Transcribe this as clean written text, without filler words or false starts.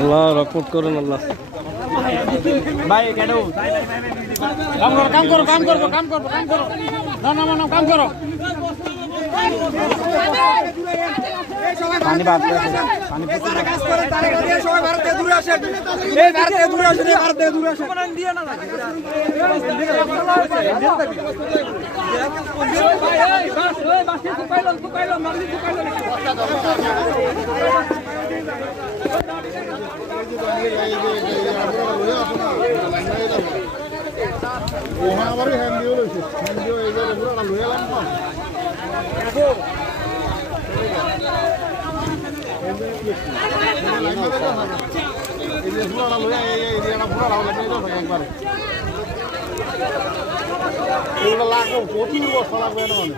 আল্লাহ রহমত করুন আল্লাহ। ভাই কেন কাম করো না না না কাম করো। পানি বাদ পানি কাজ করে তারে দিয়ে সবাই ভারত থেকে দূরে আসেন। এই ভারত থেকে দূরে আসেন, ভারত থেকে দূরে আসেন। কোন দিয়ে না লাগে ভাই এই বাস ওই বাসে ফুকাইলো মারলি ফুকাইলো ওহা আবার হ্যান্ডিও লইছে, হ্যান্ডিও এই যে পুরোটা লইয়া লাম না। এই যে পুরোটা লইয়া এই এরিয়াটা পুরোটা লইয়া যাও একবার। এগুলো লাগবে, প্রচুর বস্তা লাগবে না মানে।